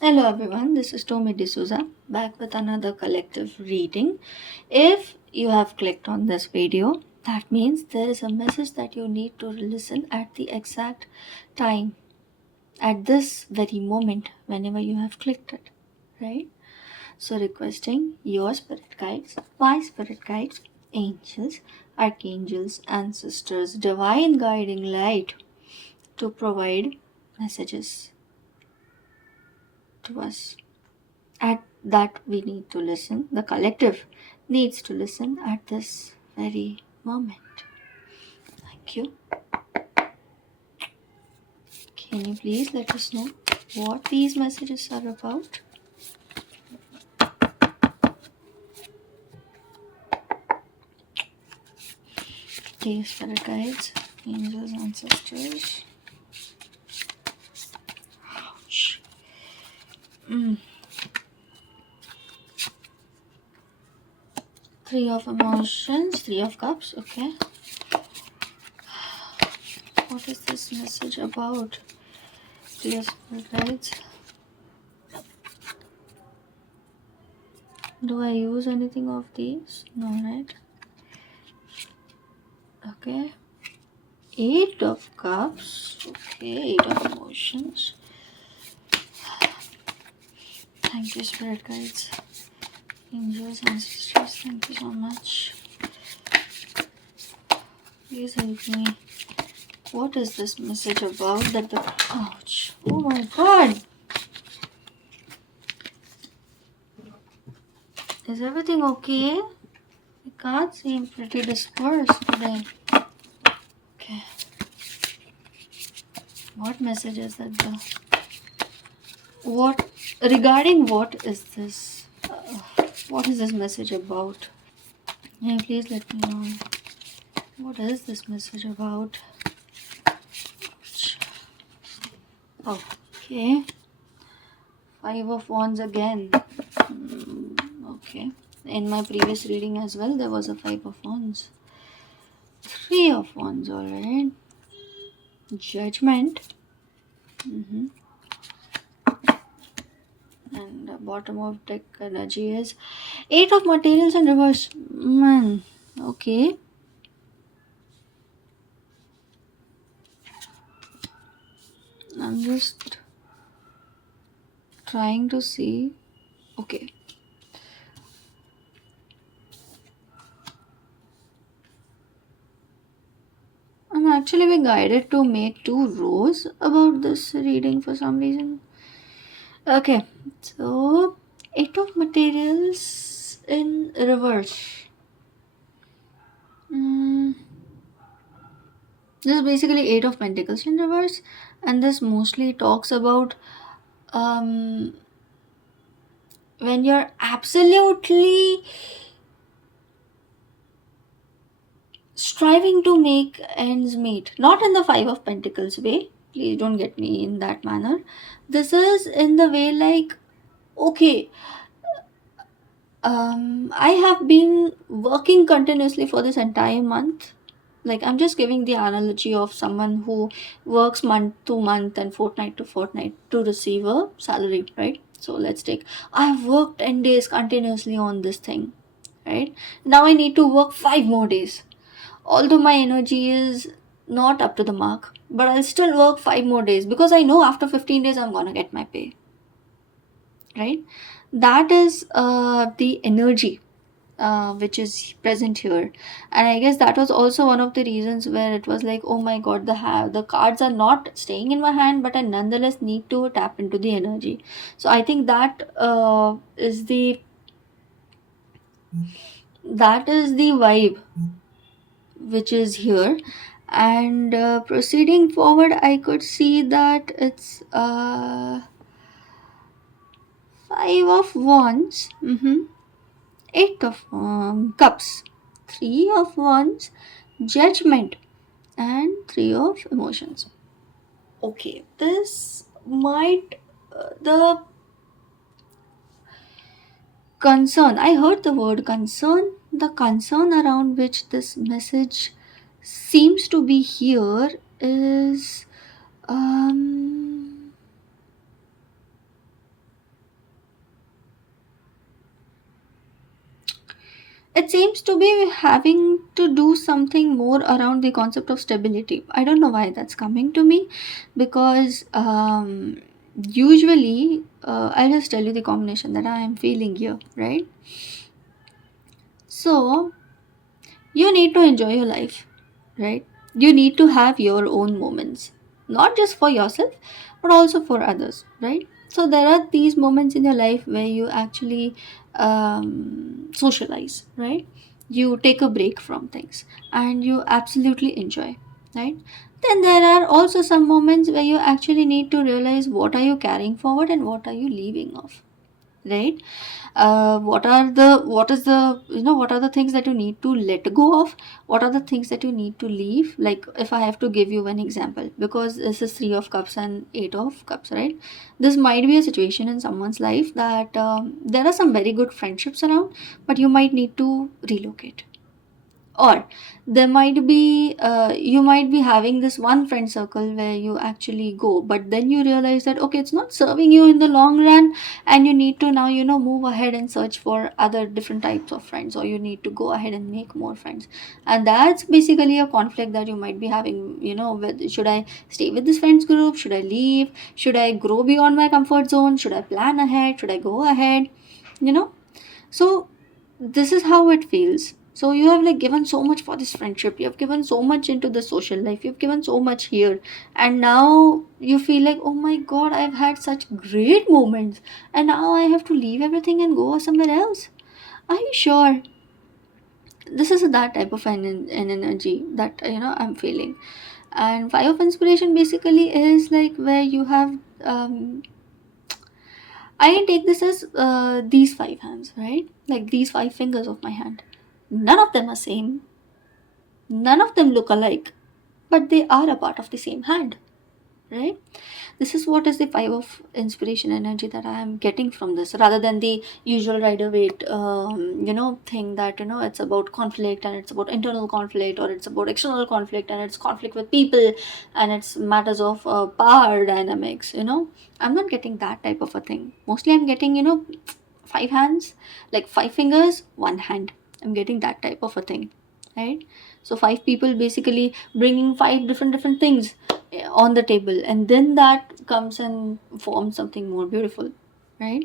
Hello everyone, this is Tommy D'Souza back with another collective reading. If you have clicked on this video, that means there is a message that you need to listen at the exact time, at this very moment, whenever you have clicked it, right? So, requesting your spirit guides, my spirit guides, angels, archangels, ancestors, divine guiding light to provide messages to us. At that we need to listen, the collective needs to listen at this very moment. Thank you. Can you please let us know what these messages are about? Dear spirit guides, angels, ancestors. Ouch. Three of emotions, three of cups, okay. What is this message about? Dear spirit guides. Do I use anything of these? No, right? Okay. Eight of cups. Okay, eight of emotions. Thank you, spirit guides, angels, ancestors. Thank you so much. Please help me. What is this message about? That the ouch! Oh my god! Is everything okay? The cards seem pretty dispersed today. Okay. What message is that? What regarding what is this? What is this message about? Can you please let me know? What is this message about? Okay. Five of Wands again. Okay. In my previous reading as well, there was a Five of Wands. Three of Wands, alright. Judgment. And the bottom of deck energy is Eight of Materials in reverse. Man, okay. I'm just trying to see. Okay. I'm actually being guided to make two rows about this reading for some reason. Okay, so Eight of Materials in reverse. This is basically Eight of Pentacles in reverse, and this mostly talks about um, when you're absolutely striving to make ends meet. Not in the Five of Pentacles way. Please don't get me in that manner. This is in the way like, okay, I have been working continuously for this entire month. Like, I'm just giving the analogy of someone who works month to month and fortnight to fortnight to receive a salary, right? So let's take, I've worked 10 days continuously on this thing, right? Now I need to work 5 more days. Although my energy is not up to the mark, but I'll still work 5 more days because I know after 15 days I'm gonna get my pay, right? That is the energy which is present here. And I guess that was also one of the reasons where it was like, oh my god, the cards are not staying in my hand, but I nonetheless need to tap into the energy. So I think that is the vibe which is here. And proceeding forward, I could see that it's Five of Wands, Eight of Cups, Three of Wands, Judgment, and Three of Emotions. Okay, this might the concern. I heard the word concern. The concern around which this message seems to be here is um it seems to be having to do something more around the concept of stability. I don't know why that's coming to me, because usually I'll just tell you the combination that I am feeling here, right? So you need to enjoy your life, right? You need to have your own moments, not just for yourself, but also for others, right? So there are these moments in your life where you actually socialize, right? You take a break from things and you absolutely enjoy, right? Then there are also some moments where you actually need to realize what are you carrying forward and what are you leaving off, right? What is the, what are the things that you need to let go of, what are the things that you need to leave. Like, if I have to give you an example, because this is 3 of cups and 8 of cups, right? This might be a situation in someone's life that there are some very good friendships around, but you might need to relocate. Or there might be you might be having this one friend circle where you actually go, but then you realize that okay, it's not serving you in the long run, and you need to now move ahead and search for other different types of friends, or you need to go ahead and make more friends. And that's basically a conflict that you might be having, with, should I stay with this friends group, should I leave, should I grow beyond my comfort zone, should I plan ahead, should I go ahead, you know so this is how it feels. So you have like given so much for this friendship, you have given so much into the social life, you've given so much here, and now you feel like, oh my god, I've had such great moments, and now I have to leave everything and go somewhere else. Are you sure? This is that type of an energy that I'm feeling. And five of inspiration basically is like where you have I take this as these 5 hands, right? Like these 5 fingers of my hand. None of them are same. None of them look alike, but they are a part of the same hand, right? This is what is the five of inspiration energy that I am getting from this, rather than the usual rider weight, thing that it's about conflict and it's about internal conflict, or it's about external conflict and it's conflict with people, and it's matters of power dynamics. I'm not getting that type of a thing. Mostly, I'm getting 5 hands, like 5 fingers, one hand. I'm getting that type of a thing, right? So 5 people basically bringing 5 different things on the table, and then that comes and forms something more beautiful, right?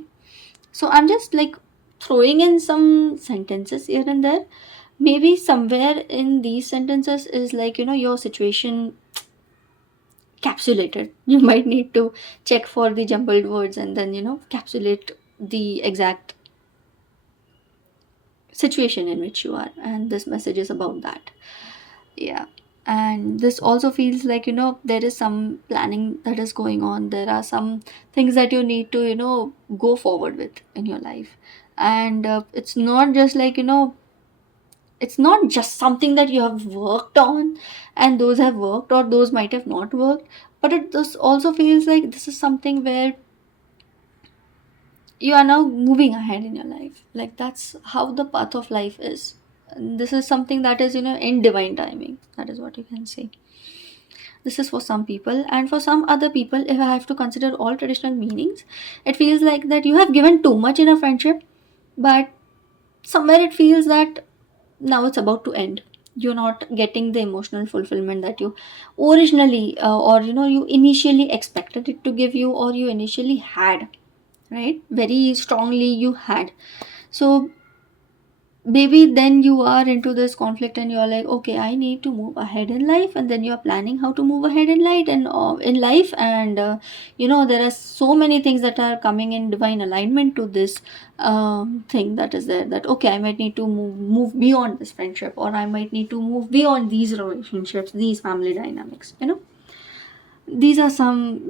So I'm just like throwing in some sentences here and there. Maybe somewhere in these sentences is like your situation capsulated. You might need to check for the jumbled words and then capsulate the exact situation in which you are, and this message is about that. Yeah. And this also feels like there is some planning that is going on, there are some things that you need to go forward with in your life. And it's not just like it's not just something that you have worked on and those have worked or those might have not worked, but it this also feels like this is something where you are now moving ahead in your life. Like that's how the path of life is. And this is something that is in divine timing, that is what you can say. This is for some people, and for some other people, if I have to consider all traditional meanings, it feels like that you have given too much in a friendship, but somewhere it feels that now it's about to end. You're not getting the emotional fulfillment that you originally or you initially expected it to give you, or you initially had, right? Very strongly you had. So maybe then you are into this conflict and you're like, okay, I need to move ahead in life, and then you're planning how to move ahead in light and in life. And there are so many things that are coming in divine alignment to this thing that is there, that okay, I might need to move beyond this friendship, or I might need to move beyond these relationships, these family dynamics. These are some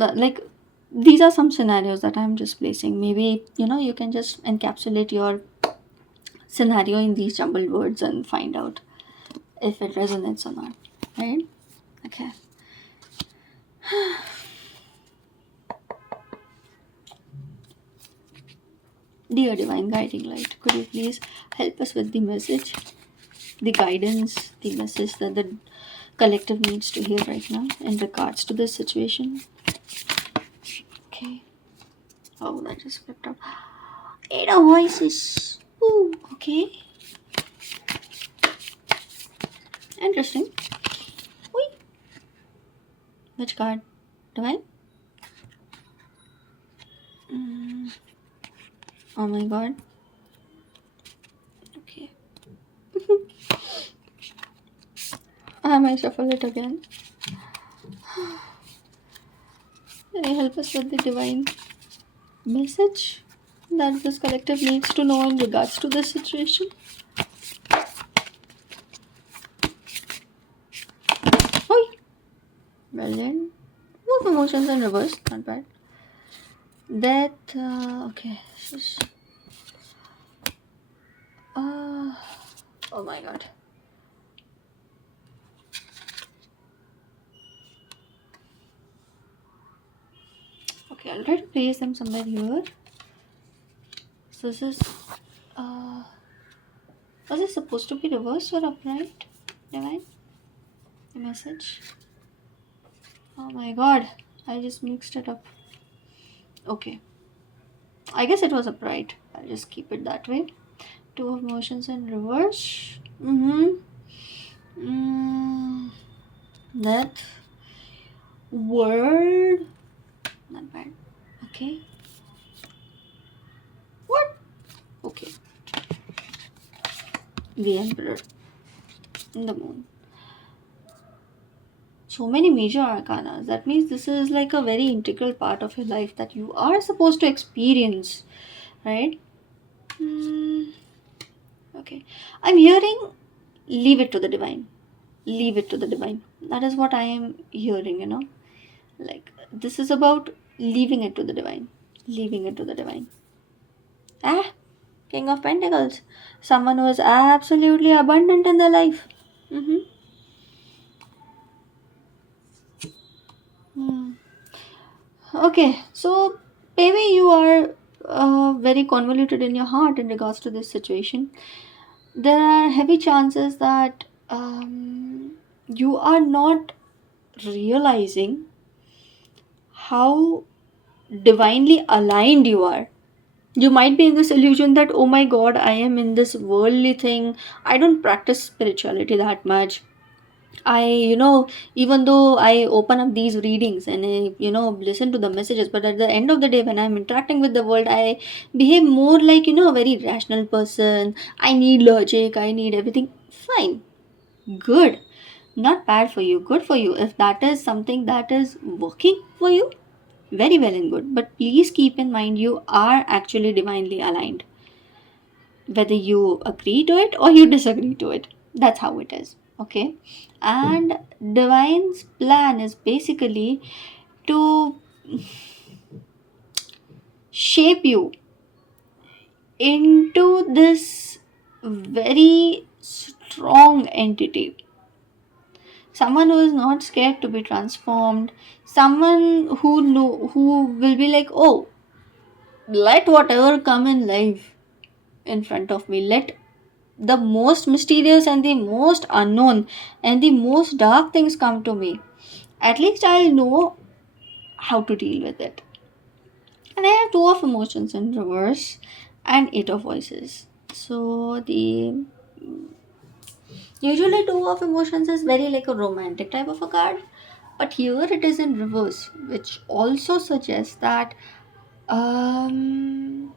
these are some scenarios that I'm just placing. Maybe you can just encapsulate your scenario in these jumbled words and find out if it resonates or not, right? Okay. Dear divine guiding light, could you please help us with the message, the guidance, the message that the collective needs to hear right now in regards to this situation? Okay. Oh, that just flipped up. Eight of voices. Ooh, okay. Interesting. Oi. Which card? Divine? Mm. Oh my god. Okay. I might shuffle it again. Can you help us with the divine message that this collective needs to know in regards to this situation? Oi. Brilliant. Move emotions in reverse. Not bad. Death. Okay. Uh, oh my god. Okay, I'll try to place them somewhere here. So this is. Uh, was it supposed to be reverse or upright? Divine? The message? Oh my god. I just mixed it up. Okay. I guess it was upright. I'll just keep it that way. Two of motions in reverse. That word. Not bad. Okay. What? Okay. The Emperor. The Moon. So many major arcanas. That means this is like a very integral part of your life that you are supposed to experience, right? Okay. I'm hearing leave it to the divine. Leave it to the divine. That is what I am hearing. Like, this is about leaving it to the divine. Leaving it to the divine. Ah, King of Pentacles. Someone who is absolutely abundant in their life. Mm-hmm. Okay, so maybe you are very convoluted in your heart in regards to this situation. There are heavy chances that you are not realizing how divinely aligned you are. You might be in this illusion that, oh my god, I am in this worldly thing. I don't practice spirituality that much. Even though I open up these readings and I listen to the messages, but at the end of the day, when I'm interacting with the world, I behave more like, a very rational person. I need logic, I need everything. Fine, good, not bad for you, good for you. If that is something that is working for you, very well and good. But please keep in mind, you are actually divinely aligned. Whether you agree to it or you disagree to it, that's how it is. Okay. And divine's plan is basically to shape you into this very strong entity, someone who is not scared to be transformed, someone who will be like, oh, let whatever come in life in front of me, let the most mysterious and the most unknown and the most dark things come to me. At least I'll know how to deal with it. And I have two of emotions in reverse and eight of voices. So the usually two of emotions is very like a romantic type of a card, but here it is in reverse, which also suggests that um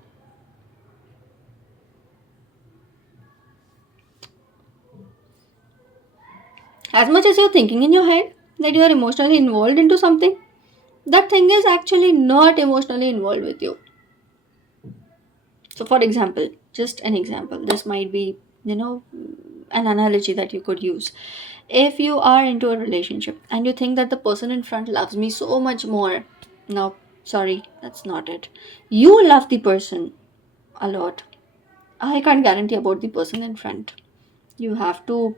as much as you're thinking in your head that you are emotionally involved into something, that thing is actually not emotionally involved with you. So for example, just an example, this might be, an analogy that you could use. If you are into a relationship and you think that the person in front loves me so much more, no, sorry, that's not it. You love the person a lot. I can't guarantee about the person in front. You have to,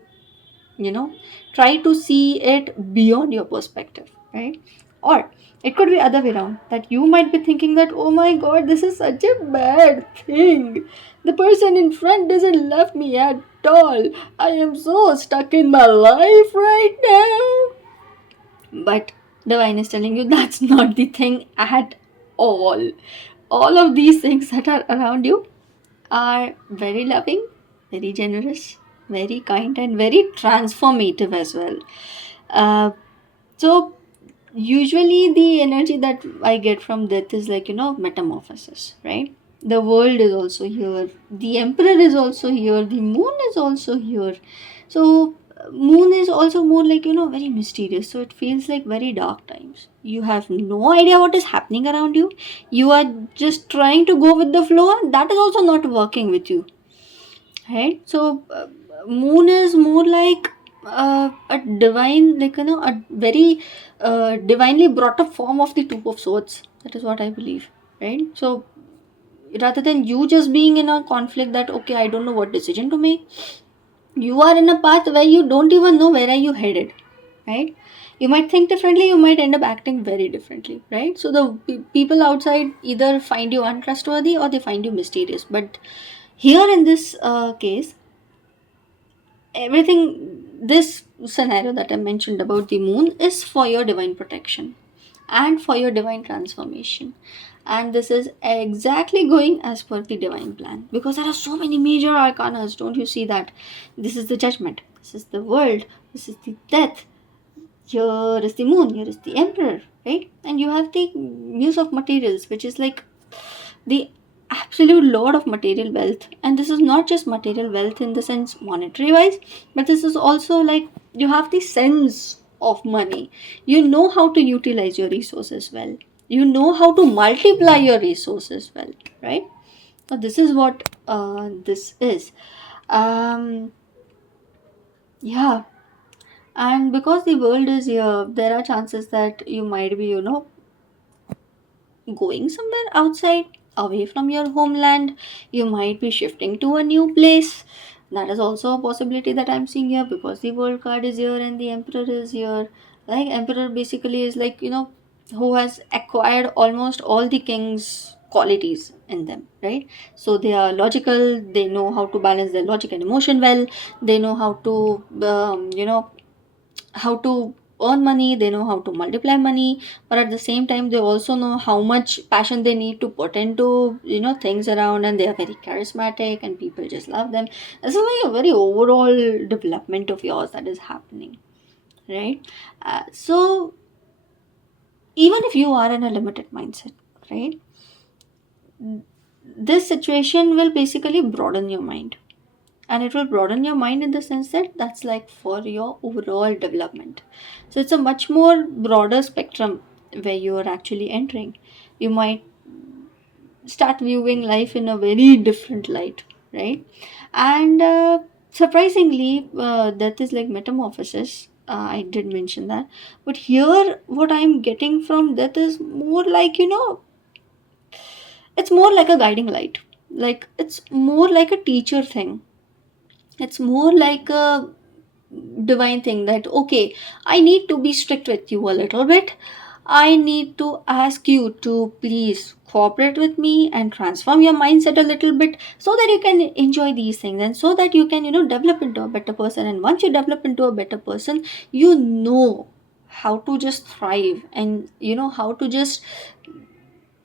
you know try to see it beyond your perspective, right? Or it could be other way around, that you might be thinking that, oh my god, this is such a bad thing, the person in front doesn't love me at all, I am so stuck in my life right now. But divine is telling you that's not the thing at all of these things that are around you are very loving, very generous, very kind, and very transformative as well. Uh, so usually the energy that I get from death is like, metamorphosis, right? The world is also here, the emperor is also here, the moon is also here. So moon is also more like, very mysterious, so it feels like very dark times. You have no idea what is happening around you. You are just trying to go with the flow, and that is also not working with you, right? So moon is more like a divine, like, a very divinely brought up form of the two of swords. That is what I believe, right? So rather than you just being in a conflict that, okay, I don't know what decision to make, you are in a path where you don't even know where are you headed, right? You might think differently, you might end up acting very differently, right? So the people outside either find you untrustworthy or they find you mysterious, but here in this case, everything, this scenario that I mentioned about the moon is for your divine protection and for your divine transformation. And this is exactly going as per the divine plan, because there are so many major arcanas. Don't you see that? This is the judgment, this is the world, this is the death, here is the moon, here is the emperor, right? And you have the muse of materials, which is like the absolute lord of material wealth. And this is not just material wealth in the sense monetary wise, but this is also like you have the sense of money. You know how to utilize your resources well, you know how to multiply your resources well, right? So this is what this is. um yeah. And because the world is here, there are chances that you might be, going somewhere outside, away from your homeland. You might be shifting to a new place. That is also a possibility that I'm seeing here, because the world card is here and the emperor is here. Like, emperor basically is like, who has acquired almost all the king's qualities in them, right? So they are logical, they know how to balance their logic and emotion well, they know how to how to earn money, they know how to multiply money, but at the same time they also know how much passion they need to put into, things around, and they are very charismatic and people just love them. This is like a very overall development of yours that is happening, right? So even if you are in a limited mindset, right, this situation will basically broaden your mind, and it will broaden your mind in the sense that that's like for your overall development. So it's a much more broader spectrum where you are actually entering. You might start viewing life in a very different light, right? And surprisingly, that is like metamorphosis. I did mention that, but here what I'm getting from that is more like, it's more like a guiding light, like it's more like a teacher thing. It's more like a divine thing that, okay, I need to be strict with you a little bit. I need to ask you to please cooperate with me and transform your mindset a little bit, so that you can enjoy these things, and so that you can, develop into a better person. And once you develop into a better person, you know how to just thrive, and you know how to just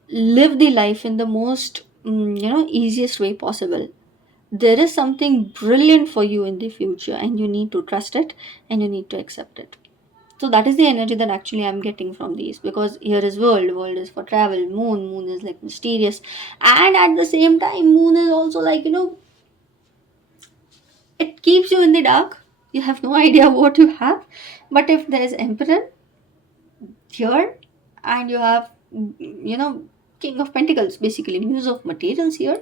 live the life in the most easiest way possible. There is something brilliant for you in the future, and you need to trust it, and you need to accept it. So that is the energy that actually I'm getting from these, because here is world is for travel, moon is like mysterious, and at the same time moon is also like, it keeps you in the dark. You have no idea what you have. But if there is emperor here, and you have, king of pentacles, basically muse of materials here,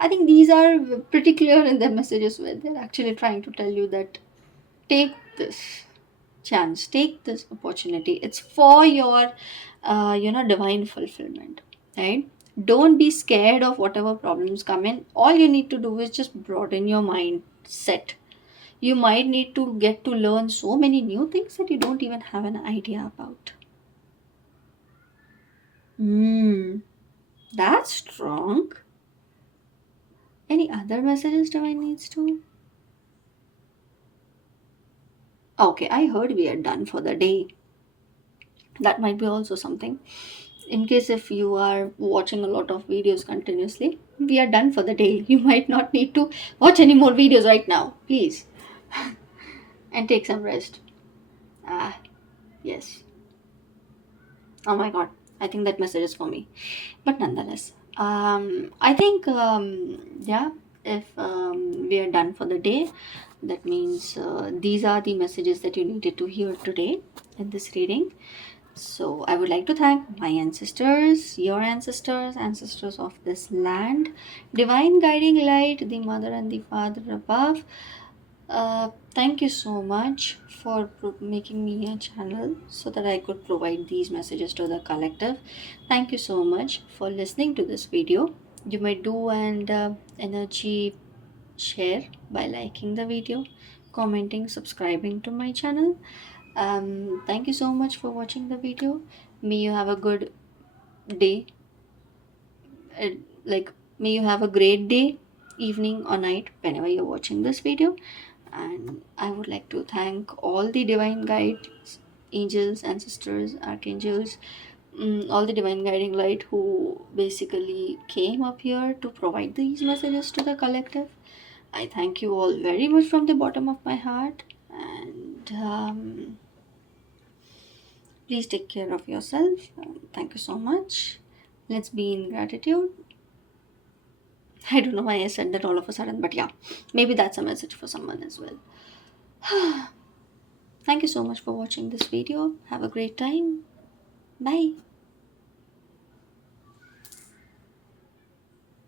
I think these are pretty clear in their messages, where they're actually trying to tell you that take this chance, take this opportunity. It's for your divine fulfillment, right? Don't be scared of whatever problems come in. All you need to do is just broaden your mindset. You might need to get to learn so many new things that you don't even have an idea about. Hmm, that's strong. Any other messages divine needs to? Okay, I heard we are done for the day. That might be also something. In case if you are watching a lot of videos continuously, we are done for the day. You might not need to watch any more videos right now, please. and take some rest. Ah, yes. Oh my god, I think that message is for me. But nonetheless, I think, yeah, if we are done for the day, that means these are the messages that you needed to hear today in this reading. So I would like to thank my ancestors, your ancestors, ancestors of this land, divine guiding light, the mother and the father above. Thank you so much for making me a channel so that I could provide these messages to the collective. Thank you so much for listening to this video. You may do an energy share by liking the video, commenting, subscribing to my channel. Thank you so much for watching the video. May you have a good day. uh, like, may you have a great day, evening, or night whenever you're watching this video. And I would like to thank all the divine guides, angels, ancestors, archangels, all the divine guiding light who basically came up here to provide these messages to the collective. I thank you all very much from the bottom of my heart. And please take care of yourself. Thank you so much. Let's be in gratitude. I don't know why I said that all of a sudden, but yeah, maybe that's a message for someone as well. Thank you so much for watching this video. Have a great time. Bye.